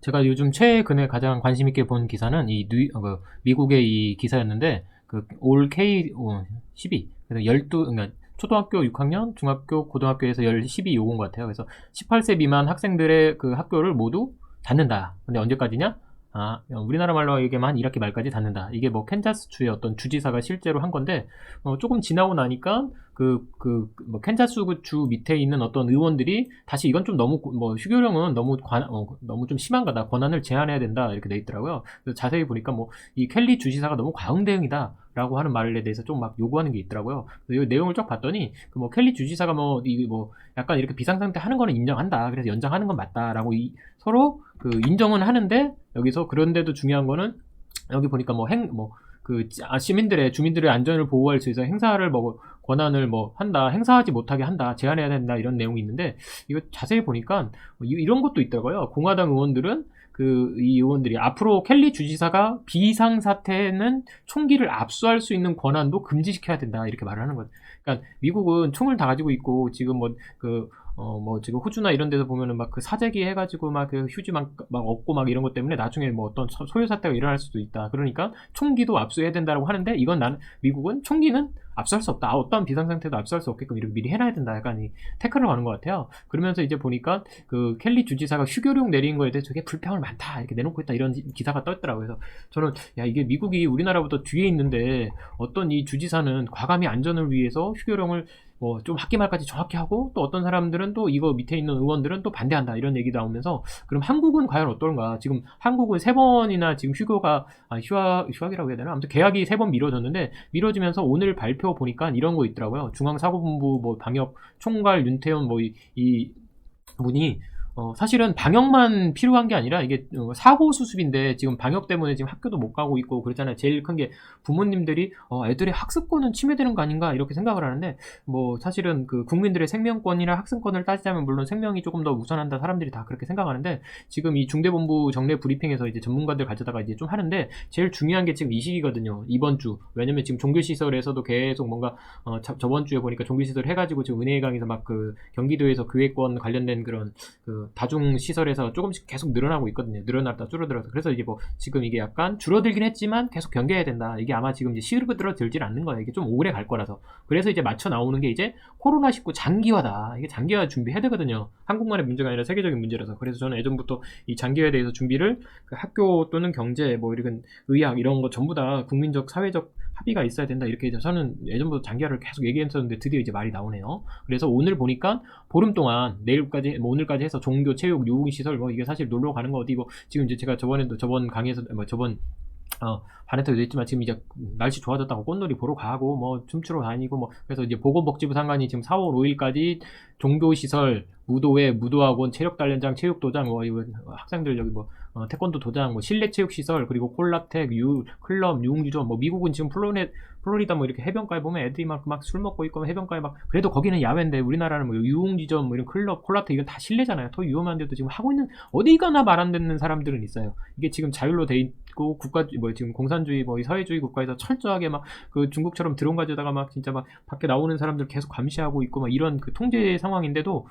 제가 요즘 최근에 가장 관심 있게 본 기사는 미국의 이 기사였는데, 올 K 12, 그래서 12, 그러니까 초등학교 6학년, 중학교, 고등학교에서 12 요건 것 같아요. 그래서 18세 미만 학생들의 그 학교를 모두 닫는다. 근데 언제까지냐? 우리나라 말로 얘기하면 한 1학기 말까지 닫는다. 이게 뭐 캔자스주의 어떤 주지사가 실제로 한 건데, 조금 지나고 나니까 뭐 캔자스주 밑에 있는 어떤 의원들이 다시 이건 좀 너무 뭐 휴교령은 너무 좀 심한 거다. 권한을 제한해야 된다. 이렇게 돼 있더라고요. 그래서 자세히 보니까 뭐 이 켈리 주지사가 너무 과응 대응이다. 라고 하는 말에 대해서 좀 막 요구하는 게 있더라고요. 이 내용을 쭉 봤더니 그 뭐 켈리 주지사가 뭐 약간 이렇게 비상상태 하는 거는 인정한다. 그래서 연장하는 건 맞다라고 서로 그 인정은 하는데, 여기서 그런데도 중요한 거는 여기 보니까 시민들의 주민들의 안전을 보호할 수 있어 행사를 뭐 권한을 뭐 한다, 행사하지 못하게 한다, 제한해야 된다, 이런 내용이 있는데, 이거 자세히 보니까 이런 것도 있더라고요. 공화당 의원들은 이 의원들이 앞으로 켈리 주지사가 비상사태는 총기를 압수할 수 있는 권한도 금지시켜야 된다, 이렇게 말을 하는 거죠. 그러니까 미국은 총을 다 가지고 있고, 지금 지금 호주나 이런 데서 보면은 막 그 사재기 해가지고 막 그 휴지 막 없고 막 이런 것 때문에 나중에 뭐 어떤 소요 사태가 일어날 수도 있다. 그러니까 총기도 압수해야 된다라고 하는데, 미국은 총기는 압수할 수 없다. 어떤 비상상태도 압수할 수 없게끔 이렇게 미리 해놔야 된다. 약간 이 태클을 가는 것 같아요. 그러면서 이제 보니까 그 켈리 주지사가 휴교령 내린 거에 대해서 되게 불평을 많다, 이렇게 내놓고 있다, 이런 기사가 떴더라고요. 그래서 저는, 야, 이게 미국이 우리나라보다 뒤에 있는데 어떤 이 주지사는 과감히 안전을 위해서 휴교령을 뭐 좀 학기 말까지 정확히 하고, 또 어떤 사람들은 또 이거 밑에 있는 의원들은 또 반대한다, 이런 얘기 나오면서, 그럼 한국은 과연 어떨까? 지금 한국은 3번이나 지금 휴학이라고 해야 되나? 아무튼 계약이 3번 미뤄졌는데, 미뤄지면서 오늘 발표 보니까 이런 거 있더라고요. 중앙사고본부 뭐 방역 총괄 윤태현 뭐 이 분이, 사실은 방역만 필요한 게 아니라 이게 사고 수습인데, 지금 방역 때문에 지금 학교도 못 가고 있고 그렇잖아요. 제일 큰 게 부모님들이 애들의 학습권은 침해되는 거 아닌가, 이렇게 생각을 하는데, 뭐 사실은 그 국민들의 생명권이나 학습권을 따지자면 물론 생명이 조금 더 우선한다, 사람들이 다 그렇게 생각하는데, 지금 이 중대본부 정례 브리핑에서 이제 전문가들 가져다가 이제 좀 하는데, 제일 중요한 게 지금 이 시기거든요. 이번 주. 왜냐면 지금 종교시설에서도 계속 뭔가 저번 주에 보니까 종교시설 해가지고 지금 은혜강에서 막 그 경기도에서 교회권 관련된 그런 다중시설에서 조금씩 계속 늘어나고 있거든요. 늘어났다 줄어들어서. 그래서 이게 뭐 지금 이게 약간 줄어들긴 했지만 계속 경계해야 된다. 이게 아마 지금 이제 시들어들질 않는 거예요. 이게 좀 오래 갈 거라서. 그래서 이제 맞춰 나오는 게 이제 코로나19 장기화다. 이게 장기화 준비해야 되거든요. 한국만의 문제가 아니라 세계적인 문제라서. 그래서 저는 예전부터 이 장기화에 대해서 준비를 학교 또는 경제, 뭐 이런 의학 이런 거 전부 다 국민적 사회적 합의가 있어야 된다, 이렇게 저는 예전부터 장기화를 계속 얘기했었는데 드디어 이제 말이 나오네요. 그래서 오늘 보니까 보름 동안 내일까지 뭐 오늘까지 해서 종교, 체육, 유흥시설, 뭐 이게 사실 놀러 가는 거 어디고, 지금 이제 제가 저번 강의에서 반에서도 했지만, 지금 이제 날씨 좋아졌다고 꽃놀이 보러 가고 뭐 춤추러 다니고 뭐, 그래서 이제 보건복지부 장관이 지금 4월 5일까지 종교시설, 무도회, 무도학원, 체력단련장, 체육도장, 뭐 이거 학생들 여기 뭐 태권도 도장, 뭐 실내 체육시설, 그리고 콜라텍, 클럽, 유흥주점, 뭐 미국은 지금 플로리다 뭐 이렇게 해변가에 보면 애들이 막 술 먹고 있고 해변가에 막, 그래도 거기는 야외인데 우리나라는 뭐 유흥지점, 뭐 이런 클럽, 콜라텍 이건 다 실내잖아요. 더 위험한데도 지금 하고 있는, 어디 가나 말 안 듣는 사람들은 있어요. 이게 지금 자율로 돼 있고 지금 공산주의 뭐 사회주의 국가에서 철저하게 막 그 중국처럼 드론 가져다가 막 진짜 막 밖에 나오는 사람들 계속 감시하고 있고 막 이런 그 통제 상황인데도,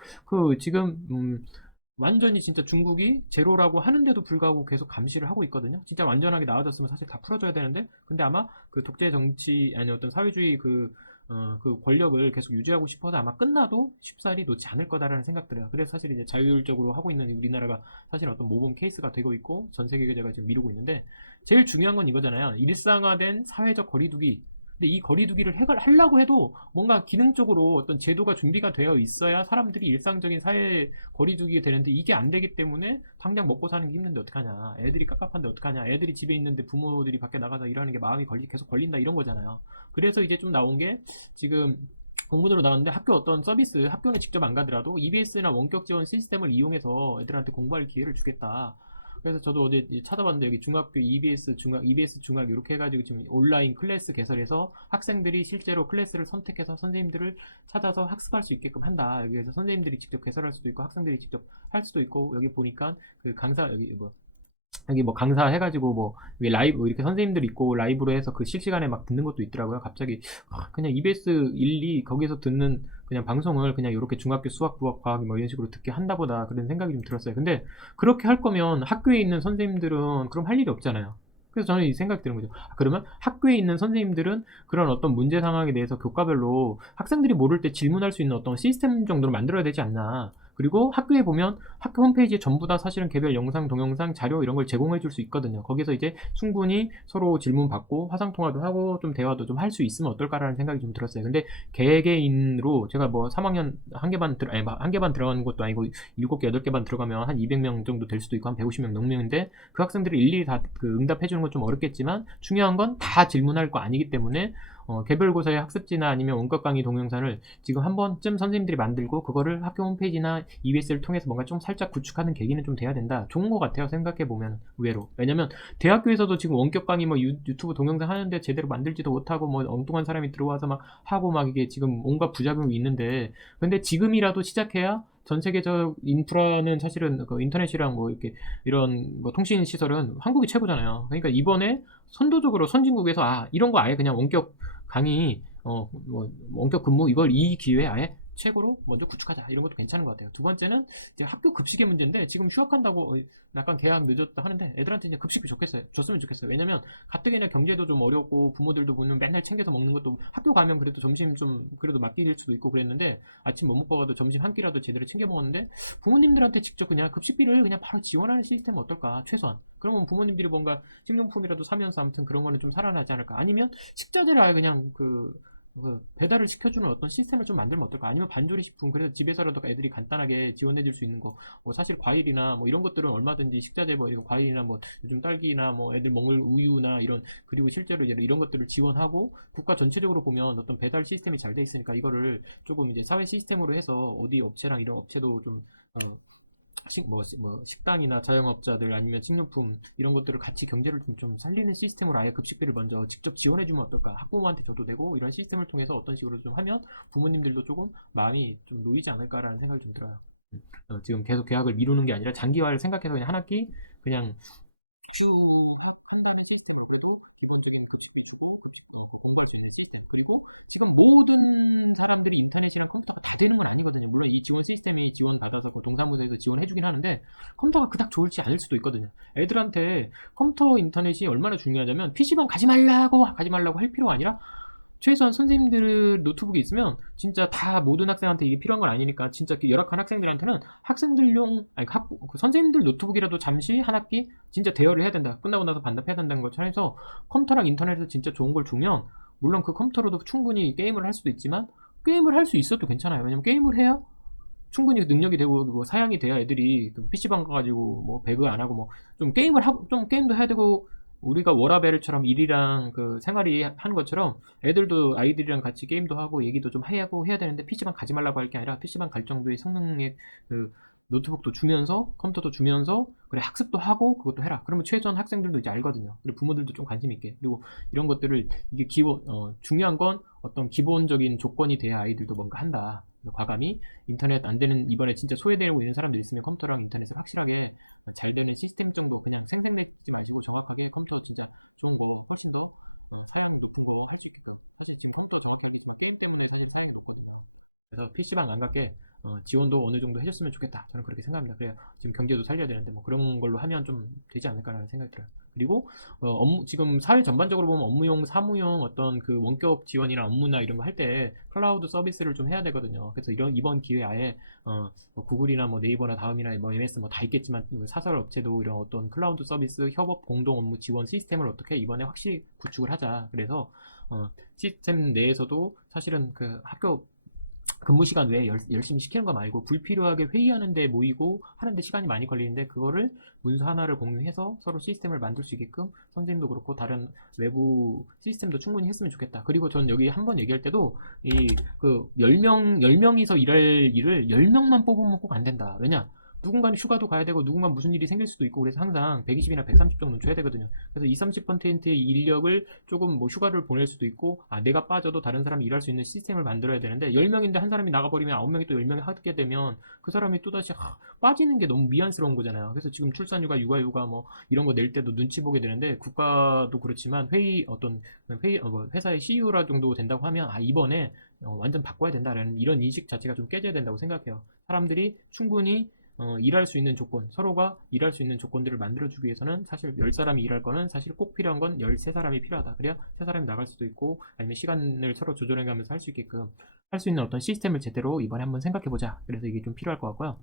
지금 완전히 진짜 중국이 제로라고 하는데도 불구하고 계속 감시를 하고 있거든요. 진짜 완전하게 나아졌으면 사실 다 풀어줘야 되는데, 근데 아마 그 독재 정치, 아니 어떤 사회주의 그 권력을 계속 유지하고 싶어서 아마 끝나도 쉽사리 놓지 않을 거다라는 생각 들어요. 그래서 사실 이제 자율적으로 하고 있는 우리나라가 사실 어떤 모범 케이스가 되고 있고, 전 세계 경제가 지금 미루고 있는데, 제일 중요한 건 이거잖아요. 일상화된 사회적 거리두기. 근데 이 거리두기를 하려고 해도 뭔가 기능적으로 어떤 제도가 준비가 되어 있어야 사람들이 일상적인 사회 거리두기가 되는데, 이게 안 되기 때문에 당장 먹고 사는 게 힘든데 어떡하냐, 애들이 깝깝한데 어떡하냐, 애들이 집에 있는데 부모들이 밖에 나가서 일하는 게 마음이 계속 걸린다, 이런 거잖아요. 그래서 이제 좀 나온 게 지금 공문으로 나왔는데, 학교 어떤 서비스, 학교는 직접 안 가더라도 EBS나 원격 지원 시스템을 이용해서 애들한테 공부할 기회를 주겠다. 그래서 저도 어제 찾아봤는데, 여기 중학교 EBS 중학 이렇게 해가지고 지금 온라인 클래스 개설해서 학생들이 실제로 클래스를 선택해서 선생님들을 찾아서 학습할 수 있게끔 한다. 여기에서 선생님들이 직접 개설할 수도 있고 학생들이 직접 할 수도 있고, 여기 보니까 그 강사, 여기 뭐 여기 뭐 강사 해가지고 뭐 이게 라이브 이렇게 선생님들 있고 라이브로 해서 그 실시간에 막 듣는 것도 있더라고요. 갑자기 그냥 EBS 1, 2 거기서 듣는 그냥 방송을 그냥 이렇게 중학교 수학, 부학, 과학 뭐 이런 식으로 듣게 한다 보다 그런 생각이 좀 들었어요. 근데 그렇게 할 거면 학교에 있는 선생님들은 그럼 할 일이 없잖아요. 그래서 저는 이 생각이 드는 거죠. 그러면 학교에 있는 선생님들은 그런 어떤 문제 상황에 대해서 교과별로 학생들이 모를 때 질문할 수 있는 어떤 시스템 정도로 만들어야 되지 않나. 그리고 학교에 보면 학교 홈페이지에 전부 다 사실은 개별 영상, 동영상, 자료 이런 걸 제공해 줄 수 있거든요. 거기서 이제 충분히 서로 질문 받고 화상 통화도 하고 좀 대화도 좀 할 수 있으면 어떨까라는 생각이 좀 들었어요. 근데 개개인으로 제가 뭐 3학년 한 개 반 한 개 반 들어가는 것도 아니고 7개, 8개 반 들어가면 한 200명 정도 될 수도 있고 한 150명 넘는데 그 학생들이 일일이 다 그 응답해 주는 건 좀 어렵겠지만 중요한 건 다 질문할 거 아니기 때문에 개별고사의 학습지나 아니면 원격 강의 동영상을 지금 한 번쯤 선생님들이 만들고 그거를 학교 홈페이지나 EBS를 통해서 뭔가 좀 살짝 구축하는 계기는 좀 돼야 된다. 좋은 것 같아요. 생각해보면 의외로. 왜냐면 대학교에서도 지금 원격 강의 뭐 유튜브 동영상 하는데 제대로 만들지도 못하고 뭐 엉뚱한 사람이 들어와서 막 하고 막 이게 지금 온갖 부작용이 있는데 근데 지금이라도 시작해야 전 세계적 인프라는 사실은 그 인터넷이랑 뭐 이렇게 이런 뭐 통신 시설은 한국이 최고잖아요. 그러니까 이번에 선도적으로 선진국에서 이런 거 아예 그냥 원격 강의 뭐 원격 근무 이걸 이 기회에 아예 최고로 먼저 구축하자 이런 것도 괜찮은 것 같아요. 두 번째는 이제 학교 급식의 문제인데 지금 휴학한다고 약간 계약 늦었다 하는데 애들한테 이제 급식비 줬으면 좋겠어요. 왜냐면 가뜩이나 경제도 좀 어렵고 부모들도 보면 맨날 챙겨서 먹는 것도 학교 가면 그래도 점심 좀 그래도 맡길 수도 있고 그랬는데 아침 못 먹고 가도 점심 한 끼라도 제대로 챙겨 먹었는데 부모님들한테 직접 그냥 급식비를 그냥 바로 지원하는 시스템은 어떨까 최소한. 그러면 부모님들이 뭔가 식료품이라도 사면서 아무튼 그런 거는 좀 살아나지 않을까. 아니면 식자재를 아예 그냥 그 배달을 시켜주는 어떤 시스템을 좀 만들면 어떨까? 아니면 반조리 식품, 그래서 집에서라도 애들이 간단하게 지원해줄 수 있는 거, 뭐 사실 과일이나 뭐 이런 것들은 얼마든지 식자재 뭐 이런 과일이나 뭐 요즘 딸기나 뭐 애들 먹을 우유나 이런 그리고 실제로 이런 것들을 지원하고 국가 전체적으로 보면 어떤 배달 시스템이 잘 돼 있으니까 이거를 조금 이제 사회 시스템으로 해서 어디 업체랑 이런 업체도 좀 식당이나 자영업자들 아니면 식료품 이런 것들을 같이 경제를 좀 살리는 시스템으로 아예 급식비를 먼저 직접 지원해주면 어떨까? 학부모한테 줘도 되고 이런 시스템을 통해서 어떤 식으로 좀 하면 부모님들도 조금 마음이 좀 놓이지 않을까라는 생각이 좀 들어요. 지금 계속 계약을 미루는 게 아니라 장기화를 생각해서 그냥 한 학기 그냥 휴학한다는 시스템으로 그래도 기본적인 급식비 주고 공부할 수 있는 시스템. 그리고 지금 모든 사람들이 인터넷이랑 컴퓨터가 다 되는 건 아니거든요. 물론 이 지원 시스템이 지원받아서 동사무소에서 지원해주긴 하는데 컴퓨터가 그닥 좋을지 않을 수도 있거든요. 애들한테 컴퓨터 인터넷이 얼마나 중요하냐면 PC방 가지 말라고 할 필요가 아니라 최소한 선생님들 노트북이 있으면 진짜 다 모든 학생한테 이게 필요한 건 아니니까 진짜 열악한 학생들한테는 학생들용 그 선생님들 노트북이라도 잠시 한 학기 진짜 대여를 해야 된다. 끝나고 나서 반납해야 된다는 것처럼 해서 컴퓨터랑 인터넷에서 진짜 좋은 걸 주면 물론 그 컴퓨터로도 충분히 게임을 할 수도 있지만 게임을 할 수 있어도 괜찮아요. 왜냐면 게임을 해야 충분히 능력이 되고 뭐 사양이 돼야 애들이 PC방 가가지고 뭐 배그 안 하고 뭐 좀 게임을 하고 좀 게임도 해야 되고 우리가 워라벨처럼 일이랑 그 생활이 하는 것처럼 애들도 아이들이랑 같이 게임도 하고 얘기도 좀 하고 해야 되는데 PC방 가지 말라고 할 게 아니라 PC방 갈 정도의 성능의 그 노트북도 주면서 컴퓨터도 주면서 그래 학습도 하고 그것도 해라. 그러면 최소한 학생들도 이제 알거든요. 그리고 부모들도 좀 관심 있게. 그리고 이런 것들을 이게 중요한 건 어떤 기본적인 조건이 돼야 아이들도 뭔가 한다. 과감히 인터넷 안 되는 이번에 진짜 소외되고 있는 사람들 있으면 컴퓨터랑 인터넷을 확실하게 잘 되는 시스템 정도 그냥 생색내지 마시고 정확하게 컴퓨터 진짜 좋은 거 훨씬 더 사양 높은 거 할 수 있게끔. 사실 지금 컴퓨터 정확히 알겠지만 게임 때문에 사실 사양이 높거든요. 그래서 PC방 안 갖게 지원도 어느 정도 해줬으면 좋겠다. 저는 그렇게 생각합니다. 그래야 지금 경제도 살려야 되는데 뭐 그런 걸로 하면 좀 되지 않을까라는 생각이 들어요. 그리고 지금 사회 전반적으로 보면 업무용, 사무용 어떤 그 원격 지원이나 업무나 이런 거 할 때 클라우드 서비스를 좀 해야 되거든요. 그래서 이번 기회에 아예 뭐 구글이나 뭐 네이버나 다음이나 뭐 MS 뭐 다 있겠지만 사설 업체도 이런 어떤 클라우드 서비스 협업 공동 업무 지원 시스템을 어떻게 이번에 확실히 구축을 하자. 그래서 시스템 내에서도 사실은 그 학교 근무 시간 외에 열심히 시키는 거 말고 불필요하게 회의하는데 모이고 하는데 시간이 많이 걸리는데 그거를 문서 하나를 공유해서 서로 시스템을 만들 수 있게끔 선생님도 그렇고 다른 외부 시스템도 충분히 했으면 좋겠다. 그리고 전 여기 한번 얘기할 때도 이 그 10명이서 일할 일을 10명만 뽑으면 꼭 안 된다. 왜냐? 누군가는 휴가도 가야 되고 누군가 무슨 일이 생길 수도 있고 그래서 항상 120이나 130 정도는 줘야 되거든요. 그래서 20-30%의 인력을 조금 뭐 휴가를 보낼 수도 있고 내가 빠져도 다른 사람이 일할 수 있는 시스템을 만들어야 되는데 10명인데 한 사람이 나가버리면 9명이 또 10명이 하게 되면 그 사람이 또다시 빠지는 게 너무 미안스러운 거잖아요. 그래서 지금 출산휴가, 육아휴가 뭐 이런 거 낼 때도 눈치 보게 되는데 국가도 그렇지만 회사의 CEO라 정도 된다고 하면 이번에 완전 바꿔야 된다라는 이런 인식 자체가 좀 깨져야 된다고 생각해요. 사람들이 충분히 일할 수 있는 조건, 서로가 일할 수 있는 조건들을 만들어주기 위해서는 사실 10사람이 일할 거는 사실 꼭 필요한 건 13사람이 필요하다. 그래야 3사람이 나갈 수도 있고 아니면 시간을 서로 조절해가면서 할 수 있게끔 할 수 있는 어떤 시스템을 제대로 이번에 한번 생각해보자. 그래서 이게 좀 필요할 것 같고요.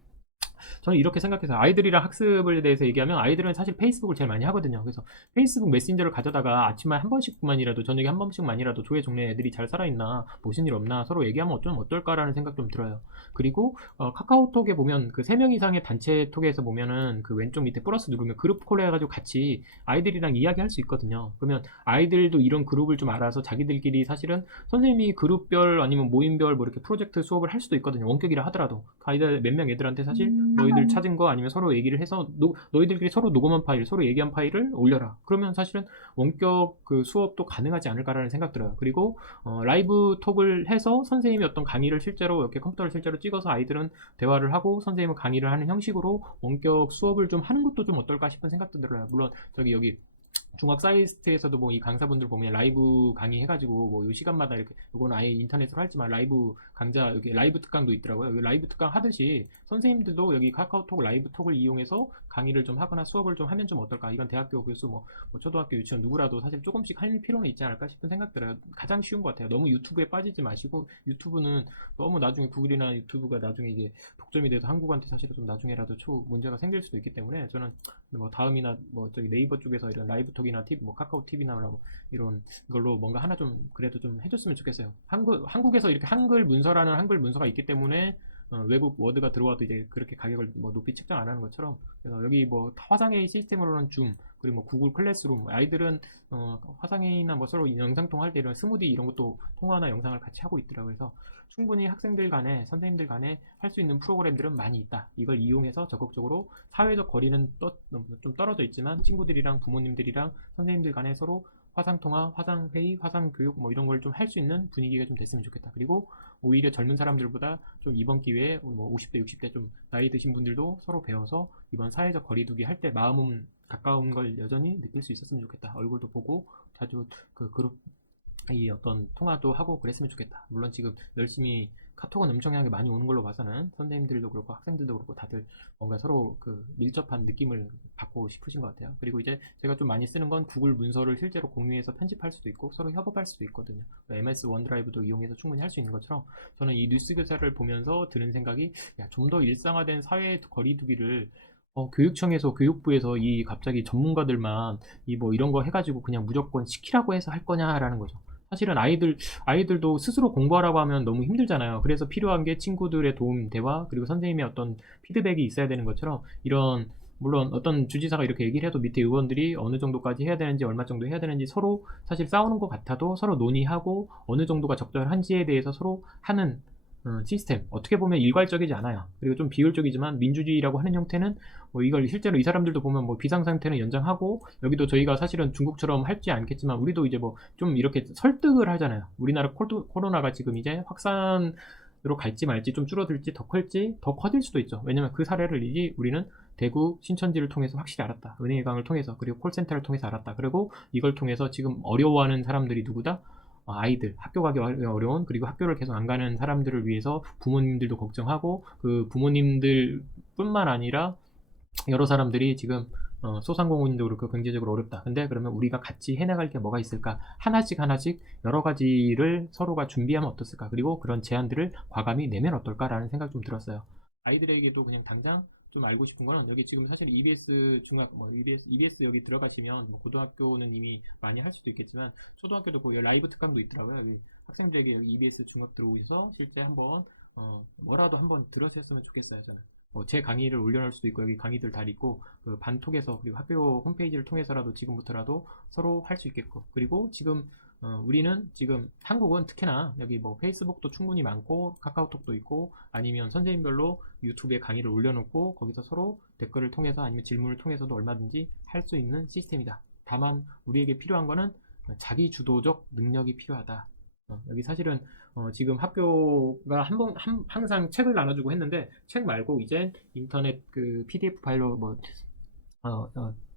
저는 이렇게 생각해서 아이들이랑 학습에 대해서 얘기하면 아이들은 사실 페이스북을 제일 많이 하거든요. 그래서 페이스북 메신저를 가져다가 아침에 한 번씩만이라도 저녁에 한 번씩만이라도 조회 종래 애들이 잘 살아있나 무슨 일 없나 서로 얘기하면 좀 어떨까라는 생각 좀 들어요. 그리고 카카오톡에 보면 그 3명 이상의 단체 톡에서 보면은 그 왼쪽 밑에 플러스 누르면 그룹 콜 해가지고 같이 아이들이랑 이야기할 수 있거든요. 그러면 아이들도 이런 그룹을 좀 알아서 자기들끼리 사실은 선생님이 그룹별 아니면 모임별 뭐 이렇게 프로젝트 수업을 할 수도 있거든요. 원격이라 하더라도 아이들 몇 명 애들한테 사실 너희들 찾은 거 아니면 서로 얘기를 해서 너희들끼리 서로 녹음한 파일, 서로 얘기한 파일을 올려라. 그러면 사실은 원격 그 수업도 가능하지 않을까라는 생각 들어요. 그리고 라이브 톡을 해서 선생님이 어떤 강의를 실제로 이렇게 컴퓨터를 실제로 찍어서 아이들은 대화를 하고 선생님은 강의를 하는 형식으로 원격 수업을 좀 하는 것도 좀 어떨까 싶은 생각도 들어요. 물론 여기 중학 사이스트에서도 뭐 이 강사분들 보면 라이브 강의 해가지고 뭐 이 시간마다 이렇게 요거는 아예 인터넷으로 할지만 라이브 강좌 여기 라이브 특강도 있더라고요. 여기 라이브 특강 하듯이 선생님들도 여기 카카오톡 라이브 톡을 이용해서 강의를 좀 하거나 수업을 좀 하면 좀 어떨까. 이건 대학교 교수 뭐 초등학교 유치원 누구라도 사실 조금씩 할 필요는 있지 않을까 싶은 생각 들어요. 가장 쉬운 것 같아요. 너무 유튜브에 빠지지 마시고 유튜브는 너무 나중에 구글이나 유튜브가 나중에 이게 독점이 돼서 한국한테 사실은 좀 나중에라도 문제가 생길 수도 있기 때문에 저는 뭐 다음이나 뭐 저기 네이버 쪽에서 이런 라이브 톡이나 뭐 카카오 TV나 뭐 이런 걸로 뭔가 하나 좀 그래도 좀 해줬으면 좋겠어요. 한국에서 이렇게 한글 문서라는 한글 문서가 있기 때문에 외국 워드가 들어와도 이제 그렇게 가격을 뭐 높이 책정 안 하는 것처럼. 그래서 여기 뭐 화상회의 시스템으로는 줌 그리고 뭐 구글 클래스룸 아이들은 화상회의나 뭐 서로 영상 통화할 때 이런 스무디 이런 것도 통화나 영상을 같이 하고 있더라고요. 그래서 충분히 학생들 간에 선생님들 간에 할 수 있는 프로그램들은 많이 있다. 이걸 이용해서 적극적으로 사회적 거리는 좀 떨어져 있지만 친구들이랑 부모님들이랑 선생님들 간에 서로 화상통화, 화상회의, 화상교육 뭐 이런 걸 좀 할 수 있는 분위기가 좀 됐으면 좋겠다. 그리고 오히려 젊은 사람들보다 좀 이번 기회에 뭐 50대, 60대 좀 나이 드신 분들도 서로 배워서 이번 사회적 거리두기 할 때 마음은 가까운 걸 여전히 느낄 수 있었으면 좋겠다. 얼굴도 보고 자주 그 그룹 이 어떤 통화도 하고 그랬으면 좋겠다. 물론 지금 열심히 카톡은 엄청나게 많이 오는 걸로 봐서는 선생님들도 그렇고 학생들도 그렇고 다들 뭔가 서로 그 밀접한 느낌을 받고 싶으신 것 같아요. 그리고 이제 제가 좀 많이 쓰는 건 구글 문서를 실제로 공유해서 편집할 수도 있고 서로 협업할 수도 있거든요. MS 원드라이브도 이용해서 충분히 할 수 있는 것처럼 저는 이 뉴스 기사를 보면서 드는 생각이 좀 더 일상화된 사회 거리두기를 교육청에서 교육부에서 이 갑자기 전문가들만 이 뭐 이런 거 해가지고 그냥 무조건 시키라고 해서 할 거냐라는 거죠. 사실은 아이들도 스스로 공부하라고 하면 너무 힘들잖아요. 그래서 필요한 게 친구들의 도움, 대화, 그리고 선생님의 어떤 피드백이 있어야 되는 것처럼 이런 물론 어떤 주지사가 이렇게 얘기를 해도 밑에 의원들이 어느 정도까지 해야 되는지 얼마 정도 해야 되는지 서로 사실 싸우는 것 같아도 서로 논의하고 어느 정도가 적절한지에 대해서 서로 하는 시스템 어떻게 보면 일괄적이지 않아요. 그리고 좀 비효율적이지만 민주주의라고 하는 형태는 뭐 이걸 실제로 이 사람들도 보면 뭐 비상상태는 연장하고 여기도 저희가 사실은 중국처럼 할지 않겠지만 우리도 이제 뭐 좀 이렇게 설득을 하잖아요. 우리나라 코로나가 지금 이제 확산으로 갈지 말지 좀 줄어들지 더 클지 더 커질 수도 있죠. 왜냐면 그 사례를 우리는 대구 신천지를 통해서 확실히 알았다. 은행의 강을 통해서 그리고 콜센터를 통해서 알았다. 그리고 이걸 통해서 지금 어려워하는 사람들이 누구다? 아이들 학교 가기 어려운 그리고 학교를 계속 안 가는 사람들을 위해서 부모님들도 걱정하고 그 부모님들 뿐만 아니라 여러 사람들이 지금 소상공인도 그렇고 경제적으로 어렵다. 근데 그러면 우리가 같이 해나갈 게 뭐가 있을까? 하나씩 여러 가지를 서로가 준비하면 어떻을까? 그리고 그런 제안들을 과감히 내면 어떨까라는 생각 좀 들었어요. 아이들에게도 그냥 당장 좀 알고 싶은 거는 여기 지금 사실 EBS 중학 EBS 여기 들어가시면 뭐 고등학교는 이미 많이 할 수도 있겠지만 초등학교도 그 라이브 특강도 있더라고요. 여기 학생들에게 여기 EBS 중학 들어오셔서 실제 한번 뭐라도 한번 들으셨으면 좋겠어요. 저는 제 강의를 올려놓을 수도 있고, 여기 강의들 다 있고, 그 반톡에서, 그리고 학교 홈페이지를 통해서라도 지금부터라도 서로 할 수 있게끔. 그리고 지금 우리는 지금 한국은 특히나 여기 뭐 페이스북도 충분히 많고 카카오톡도 있고, 아니면 선생님별로 유튜브에 강의를 올려놓고 거기서 서로 댓글을 통해서 아니면 질문을 통해서도 얼마든지 할 수 있는 시스템이다. 다만 우리에게 필요한 거는 자기 주도적 능력이 필요하다. 여기 사실은 지금 학교가 항상 책을 나눠주고 했는데, 책 말고 이제 인터넷 그 PDF 파일로 뭐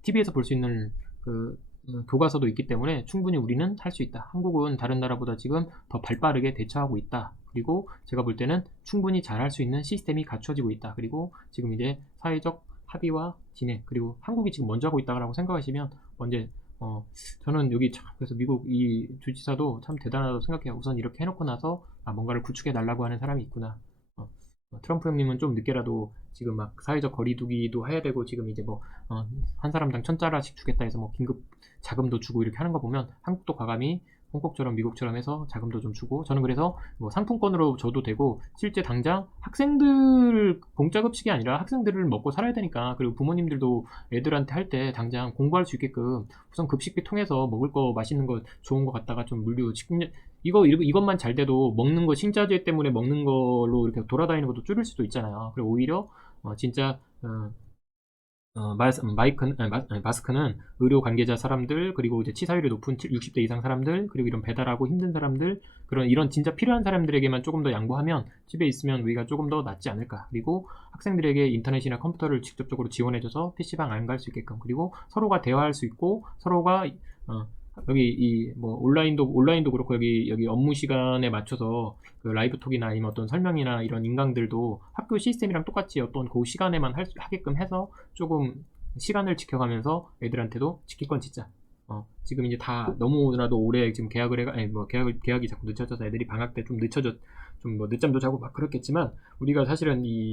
TV에서 볼 수 있는 그 교과서도 있기 때문에 충분히 우리는 할 수 있다. 한국은 다른 나라보다 지금 더 발빠르게 대처하고 있다. 그리고 제가 볼 때는 충분히 잘할 수 있는 시스템이 갖춰지고 있다. 그리고 지금 이제 사회적 합의와 진행, 그리고 한국이 지금 먼저 하고 있다고 생각하시면 언제 저는 여기 그래서 미국 이 주지사도 참 대단하다고 생각해요. 우선 이렇게 해놓고 나서 뭔가를 구축해 달라고 하는 사람이 있구나. 트럼프 형님은 좀 늦게라도 지금 막 사회적 거리두기도 해야 되고, 지금 이제 뭐 한 사람당 $1,000씩 주겠다 해서 뭐 긴급 자금도 주고 이렇게 하는 거 보면 한국도 과감히 홍콩처럼 미국처럼 해서 자금도 좀 주고, 저는 그래서 뭐 상품권으로 줘도 되고, 실제 당장 학생들 공짜 급식이 아니라 학생들을 먹고 살아야 되니까, 그리고 부모님들도 애들한테 할 때 당장 공부할 수 있게끔 우선 급식비 통해서 먹을 거 맛있는 거 좋은 거 갖다가 좀 물류 이것만 잘 돼도 먹는 거 식자재 때문에 먹는 걸로 이렇게 돌아다니는 것도 줄일 수도 있잖아요. 그리고 오히려 진짜 마스크는 의료 관계자 사람들, 그리고 이제 치사율이 높은 60대 이상 사람들, 그리고 이런 배달하고 힘든 사람들, 이런 진짜 필요한 사람들에게만 조금 더 양보하면 집에 있으면 우리가 조금 더 낫지 않을까. 그리고 학생들에게 인터넷이나 컴퓨터를 직접적으로 지원해줘서 PC방 안 갈 수 있게끔, 그리고 서로가 대화할 수 있고, 서로가 여기 뭐 온라인도 그렇고, 여기 업무 시간에 맞춰서 그 라이브톡이나 아니면 어떤 설명이나 이런 인강들도 학교 시스템이랑 똑같이 어떤 그 시간에만 하게끔 해서 조금 시간을 지켜가면서 애들한테도 지킬 건 진짜. 지금 이제 다 너무나도 오래 지금 계약이 자꾸 늦춰져서 애들이 방학 때 좀 늦춰져, 좀 뭐 늦잠도 자고 막 그렇겠지만, 우리가 사실은